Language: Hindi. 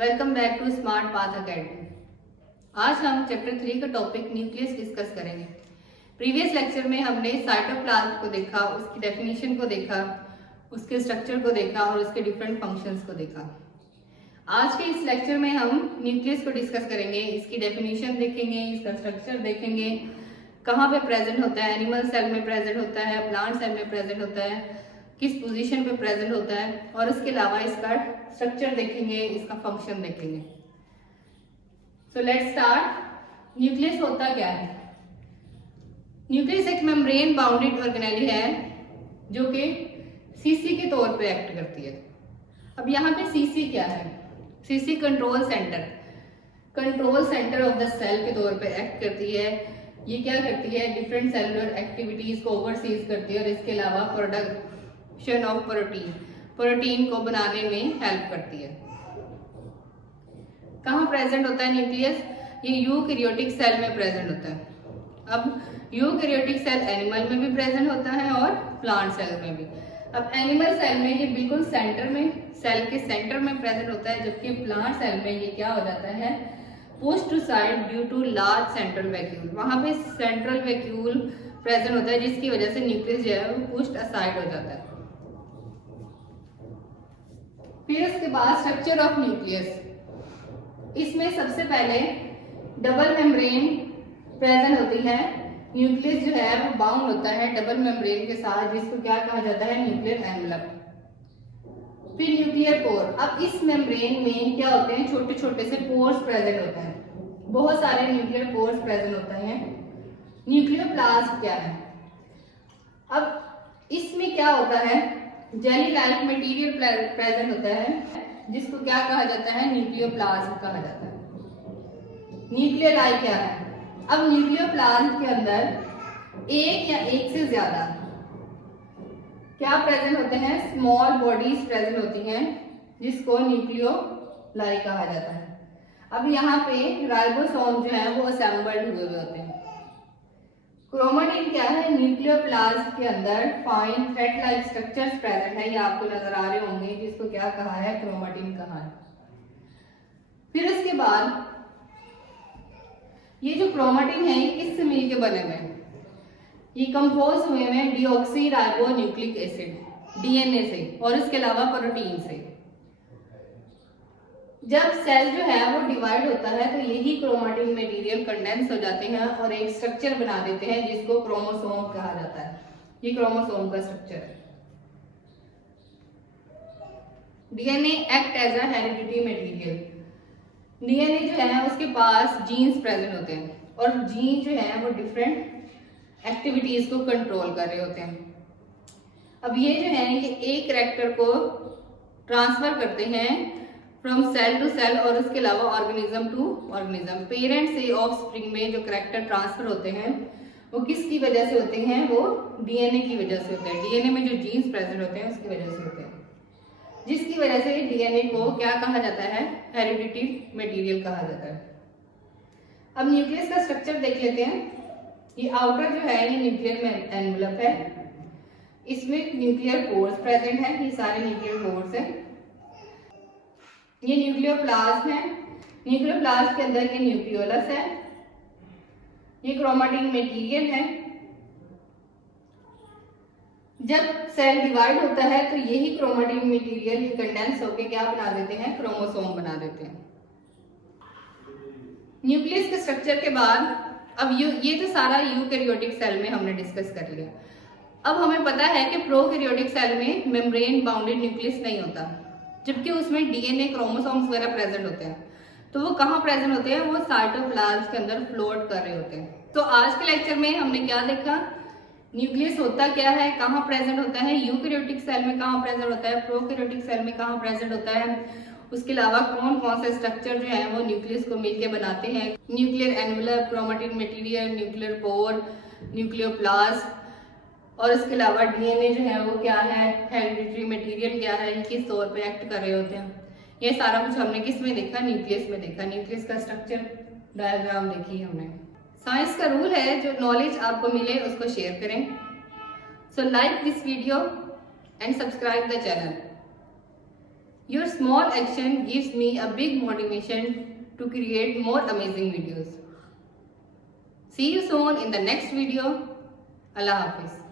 Welcome back to smart path academy. आज हम चैप्टर 3 का टॉपिक न्यूक्लियस डिस्कस करेंगे। प्रीवियस लेक्चर में हमने साइटोप्लाज्म को देखा, उसकी डेफिनेशन को देखा, उसके स्ट्रक्चर को देखा और उसके डिफरेंट फंक्शंस को देखा। आज के इस लेक्चर में हम न्यूक्लियस को डिस्कस करेंगे, इसकी डेफिनेशन देखेंगे, इसका स्ट्रक्चर देखेंगे, कहाँ पे प्रेजेंट होता है, एनिमल सेल में प्रेजेंट होता है, प्लांट सेल में प्रेजेंट होता है, किस पोजीशन पे प्रेजेंट होता है और इसके अलावा इसका स्ट्रक्चर देखेंगे, इसका फंक्शन देखेंगे। So let's start. न्यूक्लियस होता क्या है? न्यूक्लियस एक मेम्ब्रेन बाउंडेड ऑर्गेनेली है जो कि सीसी के तौर पे एक्ट करती है। अब यहाँ पे सीसी क्या है? CC control centre of the cell के तौर पे एक्ट करती है। ये क्या करती है? डिफरेंट सेलुलर एक्टिविटीज को ओवरसीज करती है और इसके अलावा प्रोडक्शन ऑफ प्रोटीन को बनाने में हेल्प करती है। कहाँ प्रेजेंट होता है न्यूक्लियस? ये यूकैरियोटिक सेल में प्रेजेंट होता है। अब यूकैरियोटिक सेल एनिमल में भी प्रेजेंट होता है और प्लांट सेल में भी। अब एनिमल सेल में ये बिल्कुल सेंटर में, सेल के सेंटर में प्रेजेंट होता है, जबकि प्लांट सेल में ये क्या हो जाता है? Push to side due to large central vacuole. वहां पे सेंट्रल वैक्यूल प्रेजेंट होता है जिसकी वजह से न्यूक्लियस जो है वो पुश्ड असाइड हो जाता है। फिर उसके बाद स्ट्रक्चर ऑफ न्यूक्लियस। इसमें सबसे पहले डबल मेम्ब्रेन प्रेजेंट होती है। न्यूक्लियस जो है वो बाउंड होता है डबल मेम्ब्रेन के साथ, जिसको क्या कहा जाता है? Nuclear envelope. फिर न्यूक्लियर पोर। अब इस मेम्ब्रेन में क्या होते हैं? छोटे छोटे से पोर्स प्रेजेंट होते हैं, बहुत सारे न्यूक्लियर पोर्स प्रेजेंट होते हैं। न्यूक्लियोप्लाज्म क्या है? अब इसमें क्या होता है? जेली लाइक मटेरियल प्रेजेंट होता है जिसको क्या कहा जाता है? न्यूक्लियोप्लाज्म कहा जाता है। न्यूक्लियलाई क्या है? अब न्यूक्लियोप्लाज्म के अंदर एक या एक से ज्यादा क्या प्रेजेंट होते हैं? स्मॉल बॉडीज प्रेजेंट होती हैं जिसको न्यूक्लियोलाई कहा जाता है। अब यहाँ पे राइबोसोम जो है वो असेंबल्ड हुए होते हैं। क्रोमेटिन क्या है? न्यूक्लियोप्लाज्म के अंदर fine thread like structures present है, ये आपको नजर आ रहे होंगे, जिसको क्या कहा है? क्रोमेटिन कहा है। फिर उसके बाद ये जो क्रोमेटिन है ये किससे मिलके बने हुए हैं? ये कंपोज हुए हैं deoxy ribo nucleic acid, DNA से और इसके अलावा प्रोटीन से। जब सेल जो है वो डिवाइड होता है तो यही क्रोमेटिन मटेरियल कंडेंस हो जाते हैं और एक स्ट्रक्चर बना देते हैं जिसको क्रोमोसोम कहा जाता है। ये क्रोमोसोम का स्ट्रक्चर है। DNA act as a heredity material. DNA जो है उसके पास जीन्स प्रेजेंट होते हैं और जीन जो है वो डिफरेंट एक्टिविटीज को कंट्रोल कर रहे होते हैं। अब ये जो है ये एक कैरेक्टर को ट्रांसफर करते हैं फ्रॉम सेल टू सेल और उसके अलावा ऑर्गेनिज्म टू ऑर्गेनिज्म। पेरेंट से ऑफस्प्रिंग में जो कैरेक्टर ट्रांसफर होते हैं वो किसकी वजह से होते हैं? वो डीएनए की वजह से होते हैं। डीएनए में जो जीन्स प्रेजेंट होते हैं उसकी वजह से होते हैं, जिसकी वजह से डीएनए को क्या कहा जाता है? हेरिडिटी मटेरियल कहा जाता है। अब न्यूक्लियस का स्ट्रक्चर देख लेते हैं। ये आउटर जो है ये न्यूक्लियर एनवेलप है, इसमें न्यूक्लियर पोर्स प्रेजेंट है, ये सारे न्यूक्लियर पोर्स हैं। ये न्यूक्लियोप्लाज्म है, न्यूक्लियोप्लाज्म के अंदर ये न्यूक्लियोलस है, ये क्रोमेटिन मटेरियल है। जब सेल डिवाइड होता है तो यही क्रोमेटिन मटेरियल ये कंडेंस होकर क्या बना देते हैं? क्रोमोसोम बना देते हैं। न्यूक्लियस के स्ट्रक्चर के बाद अब ये तो सारा यूकैरियोटिक सेल में हमने डिस्कस कर लिया। अब हमें पता है कि प्रोकैरियोटिक सेल में मेम्ब्रेन बाउंडेड न्यूक्लियस नहीं होता, जबकि उसमें डीएनए क्रोमोसोम्स वगैरह प्रेजेंट होते हैं। तो वो कहाँ प्रेजेंट होते हैं? वो साइटोप्लाज्म के अंदर फ्लोट कर रहे होते हैं। तो आज के लेक्चर में हमने क्या देखा? न्यूक्लियस होता क्या है, कहाँ प्रेजेंट होता है, यूकैरियोटिक सेल में कहाँ प्रेजेंट होता है, प्रोकैरियोटिक सेल में कहाँ प्रेजेंट होता है, उसके अलावा कौन कौन से स्ट्रक्चर जो है वो न्यूक्लियस को मिलके बनाते हैं। Nuclear envelope, chromatin material, nuclear pore, nucleoplasm और इसके अलावा डीएनए जो है वो क्या है? हेरिडिटरी मटेरियल क्या है? ये किस तौर पे एक्ट कर रहे होते हैं। ये सारा कुछ हमने किस में देखा? न्यूक्लियस में देखा। न्यूक्लियस का स्ट्रक्चर डायग्राम देखी हमने। साइंस का रूल है जो नॉलेज आपको मिले उसको शेयर करें। So like this video and subscribe the channel. Your small action gives me a big motivation to create more amazing videos. See you soon in the next video. Allah Hafiz.